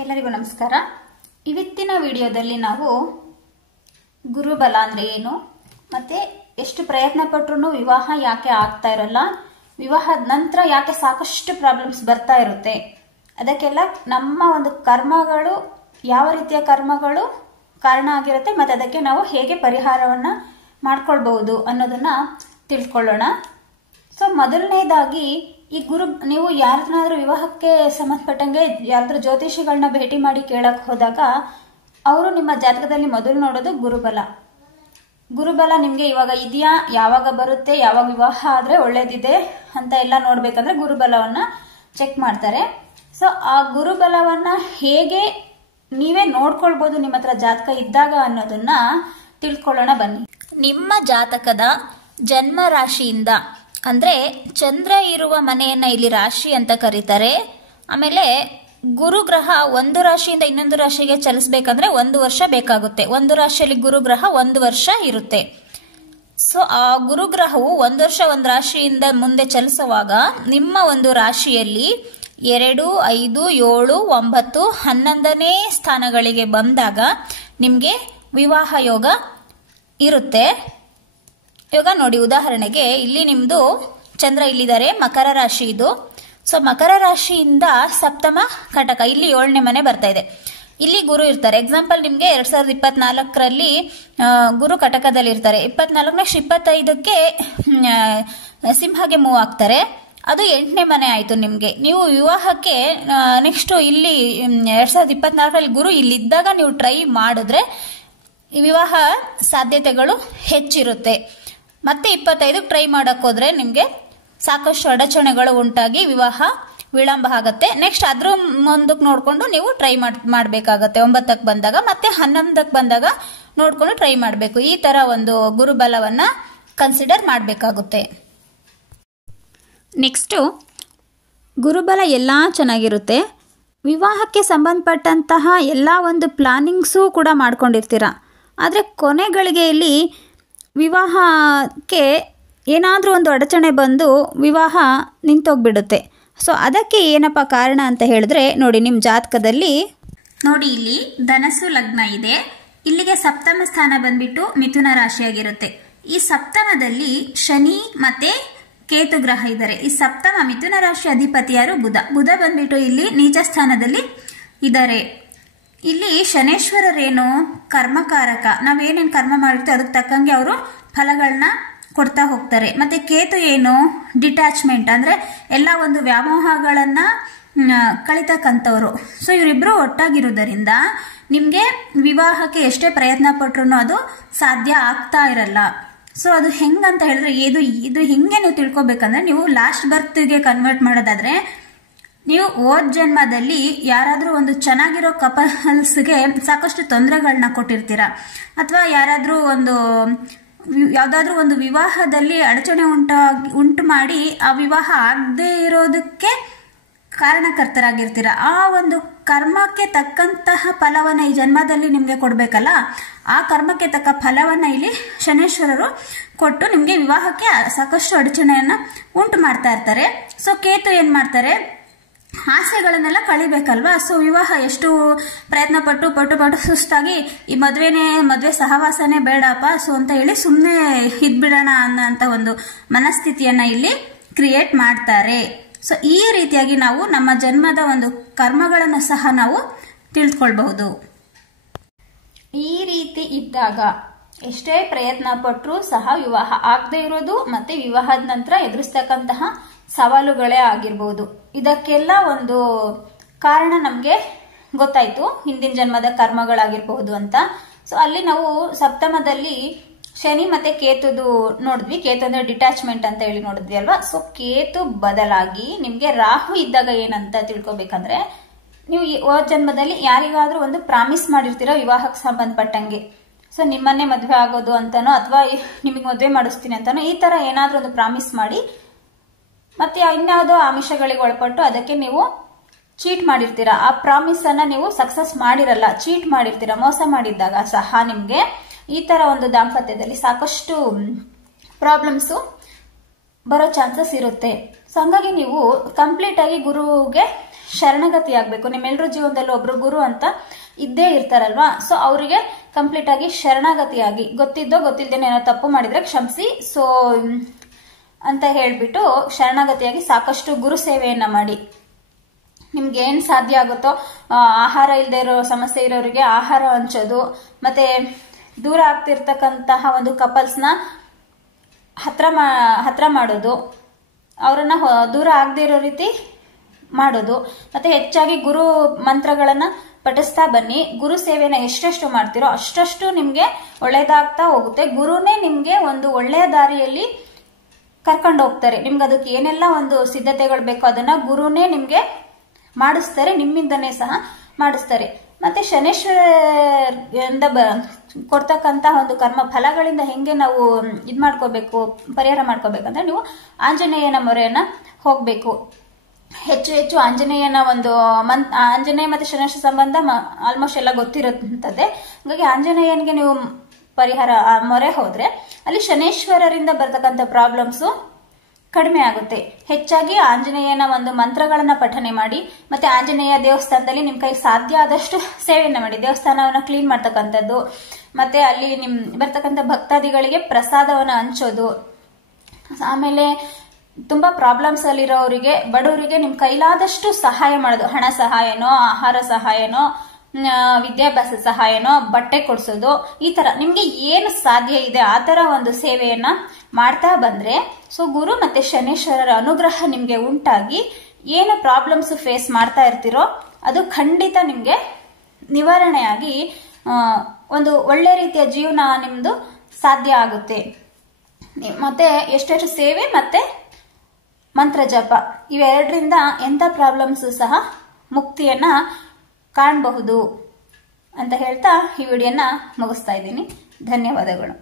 ಎಲ್ಲರಿಗೂ ನಮಸ್ಕಾರ. ಇವತ್ತಿನ ವಿಡಿಯೋದಲ್ಲಿ ನಾವು ಗುರುಬಲ ಅಂದ್ರೆ ಏನು ಮತ್ತೆ ಎಷ್ಟು ಪ್ರಯತ್ನ ಪಟ್ಟರೂ ವಿವಾಹ ಯಾಕೆ ಆಗ್ತಾ ಇರಲ್ಲ, ವಿವಾಹದ ನಂತರ ಯಾಕೆ ಸಾಕಷ್ಟು ಪ್ರಾಬ್ಲಮ್ಸ್ ಬರ್ತಾ ಇರುತ್ತೆ, ಅದಕ್ಕೆಲ್ಲ ನಮ್ಮ ಒಂದು ಕರ್ಮಗಳು ಯಾವ ರೀತಿಯ ಕರ್ಮಗಳು ಕಾರಣ ಆಗಿರುತ್ತೆ ಮತ್ತೆ ಅದಕ್ಕೆ ನಾವು ಹೇಗೆ ಪರಿಹಾರವನ್ನ ಮಾಡ್ಕೊಳ್ಬಹುದು ಅನ್ನೋದನ್ನ ತಿಳ್ಕೊಳ್ಳೋಣ. ಸೊ ಮೊದಲನೇದಾಗಿ ಈ ನೀವು ಯಾರನ್ನಾದ್ರೂ ವಿವಾಹಕ್ಕೆ ಸಂಬಂಧಪಟ್ಟಂಗೆ ಯಾರಾದ್ರೂ ಜ್ಯೋತಿಷಿಗಳನ್ನ ಭೇಟಿ ಮಾಡಿ ಕೇಳಕ್ ಹೋದಾಗ ಅವರು ನಿಮ್ಮ ಜಾತಕದಲ್ಲಿ ಮೊದಲು ನೋಡೋದು ಗುರುಬಲ. ಗುರುಬಲ ನಿಮ್ಗೆ ಇವಾಗ ಇದೆಯಾ, ಯಾವಾಗ ಬರುತ್ತೆ, ಯಾವಾಗ ವಿವಾಹ ಆದ್ರೆ ಒಳ್ಳೇದಿದೆ ಅಂತ ಎಲ್ಲ ನೋಡ್ಬೇಕಂದ್ರೆ ಗುರುಬಲವನ್ನ ಚೆಕ್ ಮಾಡ್ತಾರೆ. ಸೊ ಆ ಗುರುಬಲವನ್ನ ಹೇಗೆ ನೀವೇ ನೋಡ್ಕೊಳ್ಬಹುದು ನಿಮ್ಮ ಹತ್ರ ಜಾತಕ ಇದ್ದಾಗ ಅನ್ನೋದನ್ನ ತಿಳ್ಕೊಳ್ಳೋಣ ಬನ್ನಿ. ನಿಮ್ಮ ಜಾತಕದ ಜನ್ಮ ರಾಶಿಯಿಂದ ಅಂದ್ರೆ ಚಂದ್ರ ಇರುವ ಮನೆಯನ್ನ ಇಲ್ಲಿ ರಾಶಿ ಅಂತ ಕರೀತಾರೆ. ಆಮೇಲೆ ಗುರುಗ್ರಹ ಒಂದು ರಾಶಿಯಿಂದ ಇನ್ನೊಂದು ರಾಶಿಗೆ ಚಲಿಸಬೇಕಂದ್ರೆ 1 ವರ್ಷ ಬೇಕಾಗುತ್ತೆ. ಒಂದು ರಾಶಿಯಲ್ಲಿ ಗುರುಗ್ರಹ 1 ವರ್ಷ ಇರುತ್ತೆ. ಸೊ ಆ ಗುರುಗ್ರಹವು 1 ವರ್ಷ ಒಂದು ರಾಶಿಯಿಂದ ಮುಂದೆ ಚಲಿಸುವಾಗ ನಿಮ್ಮ ಒಂದು ರಾಶಿಯಲ್ಲಿ 2, 5, 7, 9, 11ನೇ ಸ್ಥಾನಗಳಿಗೆ ಬಂದಾಗ ನಿಮ್ಗೆ ವಿವಾಹ ಯೋಗ ಇರುತ್ತೆ. ಇವಾಗ ನೋಡಿ, ಉದಾಹರಣೆಗೆ ಇಲ್ಲಿ ನಿಮ್ದು ಚಂದ್ರ ಇಲ್ಲಿದ್ದಾರೆ, ಮಕರ ರಾಶಿ ಇದು. ಸೊ ಮಕರ ರಾಶಿಯಿಂದ ಸಪ್ತಮ ಕಟಕ, ಇಲ್ಲಿ 7ನೇ ಮನೆ ಬರ್ತಾ ಇದೆ. ಇಲ್ಲಿ ಗುರು ಇರ್ತಾರೆ. ಎಕ್ಸಾಂಪಲ್ ನಿಮ್ಗೆ 2024ರಲ್ಲಿ ಗುರು ಕಟಕದಲ್ಲಿ ಇರ್ತಾರೆ. 24 ನೆಕ್ಸ್ಟ್ 25ಕ್ಕೆ ಸಿಂಹಗೆ ಮೂವ್ ಆಗ್ತಾರೆ. ಅದು 8ನೇ ಮನೆ ಆಯ್ತು ನಿಮ್ಗೆ. ನೀವು ವಿವಾಹಕ್ಕೆ ನೆಕ್ಸ್ಟ್ ಇಲ್ಲಿ 2024ರಲ್ಲಿ ಗುರು ಇಲ್ಲಿದ್ದಾಗ ನೀವು ಟ್ರೈ ಮಾಡಿದ್ರೆ ವಿವಾಹ ಸಾಧ್ಯತೆಗಳು ಹೆಚ್ಚಿರುತ್ತೆ. ಮತ್ತೆ 25ಕ್ಕೆ ಟ್ರೈ ಮಾಡಕ್ ಹೋದ್ರೆ ನಿಮ್ಗೆ ಸಾಕಷ್ಟು ಅಡಚಣೆಗಳು ಉಂಟಾಗಿ ವಿವಾಹ ವಿಳಂಬ ಆಗತ್ತೆ. ನೆಕ್ಸ್ಟ್ ಅದ್ರ ಮುಂದಕ್ಕೆ ನೋಡ್ಕೊಂಡು ನೀವು ಟ್ರೈ ಮಾಡ್ಬೇಕಾಗತ್ತೆ. 9ಕ್ಕೆ ಬಂದಾಗ ಮತ್ತೆ 11ಕ್ಕೆ ಬಂದಾಗ ನೋಡ್ಕೊಂಡು ಟ್ರೈ ಮಾಡಬೇಕು. ಈ ತರ ಒಂದು ಗುರುಬಲವನ್ನ ಕನ್ಸಿಡರ್ ಮಾಡಬೇಕಾಗುತ್ತೆ. ನೆಕ್ಸ್ಟ್ ಗುರುಬಲ ಎಲ್ಲ ಚೆನ್ನಾಗಿರುತ್ತೆ. ವಿವಾಹಕ್ಕೆ ಸಂಬಂಧಪಟ್ಟಂತಹ ಎಲ್ಲ ಒಂದು ಪ್ಲಾನಿಂಗ್ಸು ಕೂಡ ಮಾಡ್ಕೊಂಡಿರ್ತೀರ. ಆದರೆ ಕೊನೆಗಳಿಗೆಯಲ್ಲಿ ವಿವಾಹಕ್ಕೆ ಏನಾದರೂ ಒಂದು ಅಡಚಣೆ ಬಂದು ವಿವಾಹ ನಿಂತೋಗ್ಬಿಡುತ್ತೆ. ಸೊ ಅದಕ್ಕೆ ಏನಪ್ಪ ಕಾರಣ ಅಂತ ಹೇಳಿದ್ರೆ, ನೋಡಿ ನಿಮ್ಮ ಜಾತಕದಲ್ಲಿ ನೋಡಿ ಇಲ್ಲಿ ಧನಸ್ಸು ಲಗ್ನ ಇದೆ. ಇಲ್ಲಿಗೆ ಸಪ್ತಮ ಸ್ಥಾನ ಬಂದ್ಬಿಟ್ಟು ಮಿಥುನ ರಾಶಿಯಾಗಿರುತ್ತೆ. ಈ ಸಪ್ತಮದಲ್ಲಿ ಶನಿ ಮತ್ತೆ ಕೇತು ಗ್ರಹ ಇದ್ದಾರೆ. ಈ ಸಪ್ತಮ ಮಿಥುನ ರಾಶಿ ಅಧಿಪತಿ ಯಾರು? ಬುಧ ಬಂದ್ಬಿಟ್ಟು ಇಲ್ಲಿ ನೀಚ ಸ್ಥಾನದಲ್ಲಿ ಇದ್ದಾರೆ. ಇಲ್ಲಿ ಶನೇಶ್ವರರೇನು? ಕರ್ಮಕಾರಕ. ನಾವೇನೇನು ಕರ್ಮ ಮಾಡಿರ್ತೀವಿ ಅದಕ್ಕೆ ತಕ್ಕಂಗೆ ಅವರು ಫಲಗಳನ್ನ ಕೊಡ್ತಾ ಹೋಗ್ತಾರೆ. ಮತ್ತೆ ಕೇತು ಏನು? ಡಿಟ್ಯಾಚ್ಮೆಂಟ್, ಅಂದ್ರೆ ಎಲ್ಲ ಒಂದು ವ್ಯಾಮೋಹಗಳನ್ನ ಕಳಿತಕ್ಕಂಥವ್ರು. ಸೊ ಇವರಿಬ್ರು ಒಟ್ಟಾಗಿರುವುದರಿಂದ ನಿಮ್ಗೆ ವಿವಾಹಕ್ಕೆ ಎಷ್ಟೇ ಪ್ರಯತ್ನ ಪಟ್ರು ಅದು ಸಾಧ್ಯ ಆಗ್ತಾ ಇರಲ್ಲ. ಸೊ ಅದು ಹೆಂಗಂತ ಹೇಳಿದ್ರೆ ಇದು ಹಿಂಗೆ ನೀವು ತಿಳ್ಕೊಬೇಕಂದ್ರೆ, ನೀವು ಲಾಸ್ಟ್ ಬರ್ತ್ಗೆ ಕನ್ವರ್ಟ್ ಮಾಡೋದಾದ್ರೆ, ನೀವು ಹೋದ ಜನ್ಮದಲ್ಲಿ ಯಾರಾದ್ರೂ ಒಂದು ಚೆನ್ನಾಗಿರೋ ಕಪಲ್ಸ್ಗೆ ಸಾಕಷ್ಟು ತೊಂದರೆಗಳನ್ನ ಕೊಟ್ಟಿರ್ತೀರ, ಅಥವಾ ಯಾರಾದ್ರೂ ಯಾವ್ದಾದ್ರೂ ಒಂದು ವಿವಾಹದಲ್ಲಿ ಅಡಚಣೆ ಉಂಟು ಮಾಡಿ ಆ ವಿವಾಹ ಆಗದೆ ಇರೋದಕ್ಕೆ ಕಾರಣಕರ್ತರಾಗಿರ್ತೀರ. ಆ ಒಂದು ಕರ್ಮಕ್ಕೆ ತಕ್ಕಂತಹ ಫಲವನ್ನ ಈ ಜನ್ಮದಲ್ಲಿ ನಿಮ್ಗೆ ಕೊಡ್ಬೇಕಲ್ಲ, ಆ ಕರ್ಮಕ್ಕೆ ತಕ್ಕ ಫಲವನ್ನ ಇಲ್ಲಿ ಶನೇಶ್ವರರು ಕೊಟ್ಟು ನಿಮ್ಗೆ ವಿವಾಹಕ್ಕೆ ಸಾಕಷ್ಟು ಅಡಚಣೆಯನ್ನ ಉಂಟು ಮಾಡ್ತಾ ಇರ್ತಾರೆ. ಸೊ ಕೇತು ಏನ್ ಮಾಡ್ತಾರೆ? ಆಸೆಗಳನ್ನೆಲ್ಲ ಕಳಿಬೇಕಲ್ವಾ. ಸೊ ವಿವಾಹ ಎಷ್ಟು ಪ್ರಯತ್ನ ಪಟ್ಟು ಸುಸ್ತಾಗಿ ಈ ಮದ್ವೆ ಸಹವಾಸನೆ ಬೇಡಪ್ಪ ಸೊ ಅಂತ ಹೇಳಿ ಸುಮ್ಮನೆ ಇದ್ಬಿಡೋಣ ಅನ್ನೋಂಥ ಒಂದು ಮನಸ್ಥಿತಿಯನ್ನ ಇಲ್ಲಿ ಕ್ರಿಯೇಟ್ ಮಾಡ್ತಾರೆ. ಸೊ ಈ ರೀತಿಯಾಗಿ ನಾವು ನಮ್ಮ ಜನ್ಮದ ಒಂದು ಕರ್ಮಗಳನ್ನು ಸಹ ನಾವು ತಿಳ್ಕೊಳ್ಬಹುದು. ಈ ರೀತಿ ಇದ್ದಾಗ ಎಷ್ಟೇ ಪ್ರಯತ್ನ ಪಟ್ಟರೂ ಸಹ ವಿವಾಹ ಆಗದೆ ಇರೋದು ಮತ್ತೆ ವಿವಾಹದ ನಂತರ ಎದುರಿಸ್ತಕ್ಕಂತಹ ಸವಾಲುಗಳೇ ಆಗಿರ್ಬೋದು. ಇದಕ್ಕೆಲ್ಲ ಒಂದು ಕಾರಣ ನಮ್ಗೆ ಗೊತ್ತಾಯ್ತು, ಹಿಂದಿನ ಜನ್ಮದ ಕರ್ಮಗಳಾಗಿರ್ಬಹುದು ಅಂತ. ಸೊ ಅಲ್ಲಿ ನಾವು ಸಪ್ತಮದಲ್ಲಿ ಶನಿ ಮತ್ತೆ ಕೇತುದು ನೋಡಿದ್ವಿ. ಕೇತು ಅಂದ್ರೆ ಡಿಟ್ಯಾಚ್ಮೆಂಟ್ ಅಂತ ಹೇಳಿ ನೋಡಿದ್ವಿ ಅಲ್ವಾ. ಸೊ ಕೇತು ಬದಲಾಗಿ ನಿಮ್ಗೆ ರಾಹು ಇದ್ದಾಗ ಏನಂತ ತಿಳ್ಕೊಬೇಕಂದ್ರೆ, ನೀವು ಹೋದ ಜನ್ಮದಲ್ಲಿ ಯಾರಿಗಾದ್ರೂ ಒಂದು ಪ್ರಾಮಿಸ್ ಮಾಡಿರ್ತೀರ ವಿವಾಹಕ್ಕೆ ಸಂಬಂಧಪಟ್ಟಂಗೆ. ಸೊ ನಿಮ್ಮನ್ನೇ ಮದ್ವೆ ಆಗೋದು ಅಂತಾನೋ ಅಥವಾ ನಿಮಗೆ ಮದ್ವೆ ಮಾಡಿಸ್ತೀನಿ ಅಂತಾನೋ ಈ ತರ ಏನಾದ್ರೂ ಒಂದು ಪ್ರಾಮಿಸ್ ಮಾಡಿ ಮತ್ತೆ ಇನ್ಯಾವುದೋ ಆಮಿಷಗಳಿಗೆ ಒಳಪಟ್ಟು ಅದಕ್ಕೆ ನೀವು ಚೀಟ್ ಮಾಡಿರ್ತೀರ. ಆ ಪ್ರಾಮಿಸ್ ಅನ್ನ ನೀವು ಸಕ್ಸಸ್ ಮಾಡಿರಲ್ಲ, ಚೀಟ್ ಮಾಡಿರ್ತೀರ. ಮೋಸ ಮಾಡಿದ್ದಾಗ ಸಹ ನಿಮ್ಗೆ ಈ ತರ ಒಂದು ದಾಂಪತ್ಯದಲ್ಲಿ ಸಾಕಷ್ಟು ಪ್ರಾಬ್ಲಮ್ಸ್ ಬರೋ ಚಾನ್ಸಸ್ ಇರುತ್ತೆ. ಸೊ ಹಂಗಾಗಿ ನೀವು ಕಂಪ್ಲೀಟ್ ಆಗಿ ಗುರುಗೆ ಶರಣಗತಿ ಆಗ್ಬೇಕು. ನಿಮ್ಮೆಲ್ಲರ ಜೀವನದಲ್ಲಿ ಒಬ್ರು ಗುರು ಅಂತ ಇದ್ದೇ ಇರ್ತಾರಲ್ವಾ, ಸೊ ಅವರಿಗೆ ಕಂಪ್ಲೀಟ್ ಆಗಿ ಶರಣಾಗತಿಯಾಗಿ, ಗೊತ್ತಿದ್ದೋ ಗೊತ್ತಿಲ್ದೇನೋ ಏನೋ ತಪ್ಪು ಮಾಡಿದ್ರೆ ಕ್ಷಮಿಸಿ ಸೊ ಅಂತ ಹೇಳ್ಬಿಟ್ಟು ಶರಣಾಗತಿಯಾಗಿ ಸಾಕಷ್ಟು ಗುರು ಸೇವೆಯನ್ನ ಮಾಡಿ. ನಿಮ್ಗೆ ಏನ್ ಸಾಧ್ಯ ಆಗುತ್ತೋ, ಆಹಾರ ಇಲ್ಲದೆ ಇರೋ ಸಮಸ್ಯೆ ಇರೋರಿಗೆ ಆಹಾರ ಹಂಚೋದು, ಮತ್ತೆ ದೂರ ಆಗ್ತಿರ್ತಕ್ಕಂತಹ ಒಂದು ಕಪಲ್ಸ್ನ ಹತ್ರ ಮಾಡೋದು, ಅವರನ್ನ ದೂರ ಆಗದೆ ಇರೋ ರೀತಿ ಮಾಡೋದು, ಮತ್ತೆ ಹೆಚ್ಚಾಗಿ ಗುರು ಮಂತ್ರಗಳನ್ನ ಪಠಿಸ್ತಾ ಬನ್ನಿ. ಗುರು ಸೇವೆನ ಎಷ್ಟೆಷ್ಟು ಮಾಡ್ತಿರೋ ಅಷ್ಟಷ್ಟು ನಿಮ್ಗೆ ಒಳ್ಳೇದಾಗ್ತಾ ಹೋಗುತ್ತೆ. ಗುರುನೇ ನಿಮ್ಗೆ ಒಂದು ಒಳ್ಳೆಯ ದಾರಿಯಲ್ಲಿ ಕರ್ಕೊಂಡು ಹೋಗ್ತಾರೆ. ನಿಮ್ಗೆ ಅದಕ್ಕೆ ಏನೆಲ್ಲ ಒಂದು ಸಿದ್ಧತೆಗಳು ಬೇಕೋ ಅದನ್ನ ಗುರುನೇ ನಿಮ್ಗೆ ಮಾಡಿಸ್ತಾರೆ, ನಿಮ್ಮಿಂದನೇ ಸಹ ಮಾಡಿಸ್ತಾರೆ. ಮತ್ತೆ ಶನೇಶ್ವರಿಂದ ಕೊಡ್ತಕ್ಕಂತ ಒಂದು ಕರ್ಮ ಫಲಗಳಿಂದ ಹೆಂಗೆ ನಾವು ಇದ್ ಮಾಡ್ಕೋಬೇಕು, ಪರಿಹಾರ ಮಾಡ್ಕೋಬೇಕಂದ್ರೆ ನೀವು ಆಂಜನೇಯನ ಮೊರೆಯನ್ನ ಹೋಗ್ಬೇಕು. ಹೆಚ್ಚು ಹೆಚ್ಚು ಆಂಜನೇಯನ ಒಂದು ಆಂಜನೇಯ ಮತ್ತೆ ಶನೇಶ್ವರ ಸಂಬಂಧ ಆಲ್ಮೋಸ್ಟ್ ಎಲ್ಲ ಗೊತ್ತಿರುತ್ತದೆ. ಹಾಗಾಗಿ ಆಂಜನೇಯನ್ಗೆ ನೀವು ಪರಿಹಾರ ಮೊರೆ ಹೋದ್ರೆ ಅಲ್ಲಿ ಶನೇಶ್ವರರಿಂದ ಬರ್ತಕ್ಕಂಥ ಪ್ರಾಬ್ಲಮ್ಸು ಕಡಿಮೆ ಆಗುತ್ತೆ. ಹೆಚ್ಚಾಗಿ ಆಂಜನೇಯನ ಒಂದು ಮಂತ್ರಗಳನ್ನ ಪಠನೆ ಮಾಡಿ, ಮತ್ತೆ ಆಂಜನೇಯ ದೇವಸ್ಥಾನದಲ್ಲಿ ನಿಮ್ ಕೈ ಸಾಧ್ಯ ಆದಷ್ಟು ಸೇವೆಯನ್ನ ಮಾಡಿ. ದೇವಸ್ಥಾನವನ್ನ ಕ್ಲೀನ್ ಮಾಡ್ತಕ್ಕಂಥದ್ದು, ಮತ್ತೆ ಅಲ್ಲಿ ಬರ್ತಕ್ಕಂಥ ಭಕ್ತಾದಿಗಳಿಗೆ ಪ್ರಸಾದವನ್ನ ಹಂಚೋದು, ಆಮೇಲೆ ತುಂಬಾ ಪ್ರಾಬ್ಲಮ್ಸ್ ಅಲ್ಲಿರೋರಿಗೆ, ಬಡವರಿಗೆ ನಿಮ್ ಕೈಲಾದಷ್ಟು ಸಹಾಯ ಮಾಡೋದು. ಹಣ ಸಹಾಯನೋ, ಆಹಾರ ಸಹಾಯನೋ, ವಿದ್ಯಾಭ್ಯಾಸ ಸಹಾಯನೋ, ಬಟ್ಟೆ ಕೊಡ್ಸೋದು, ಈ ತರ ನಿಮ್ಗೆ ಏನು ಸಾಧ್ಯ ಇದೆ ಆ ತರ ಒಂದು ಸೇವೆಯನ್ನ ಮಾಡ್ತಾ ಬಂದ್ರೆ ಸೊ ಗುರು ಮತ್ತೆ ಶನೇಶ್ವರರ ಅನುಗ್ರಹ ನಿಮ್ಗೆ ಉಂಟಾಗಿ ಏನು ಪ್ರಾಬ್ಲಮ್ಸ್ ಫೇಸ್ ಮಾಡ್ತಾ ಇರ್ತೀರೋ ಅದು ಖಂಡಿತ ನಿಮ್ಗೆ ನಿವಾರಣೆಯಾಗಿ ಒಂದು ಒಳ್ಳೆ ರೀತಿಯ ಜೀವನ ನಿಮ್ದು ಸಾಧ್ಯ ಆಗುತ್ತೆ. ಮತ್ತೆ ಎಷ್ಟೆಷ್ಟು ಸೇವೆ ಮತ್ತೆ ಮಂತ್ರ ಜಪ ಇವೆರಡರಿಂದ ಎಂಥ ಪ್ರಾಬ್ಲಮ್ಸ್ ಸಹ ಮುಕ್ತಿಯನ್ನ ಕಾಣಬಹುದು ಅಂತ ಹೇಳ್ತಾ ಈ ವಿಡಿಯೋನ ಮುಗಿಸ್ತಾ ಇದ್ದೀನಿ. ಧನ್ಯವಾದಗಳು.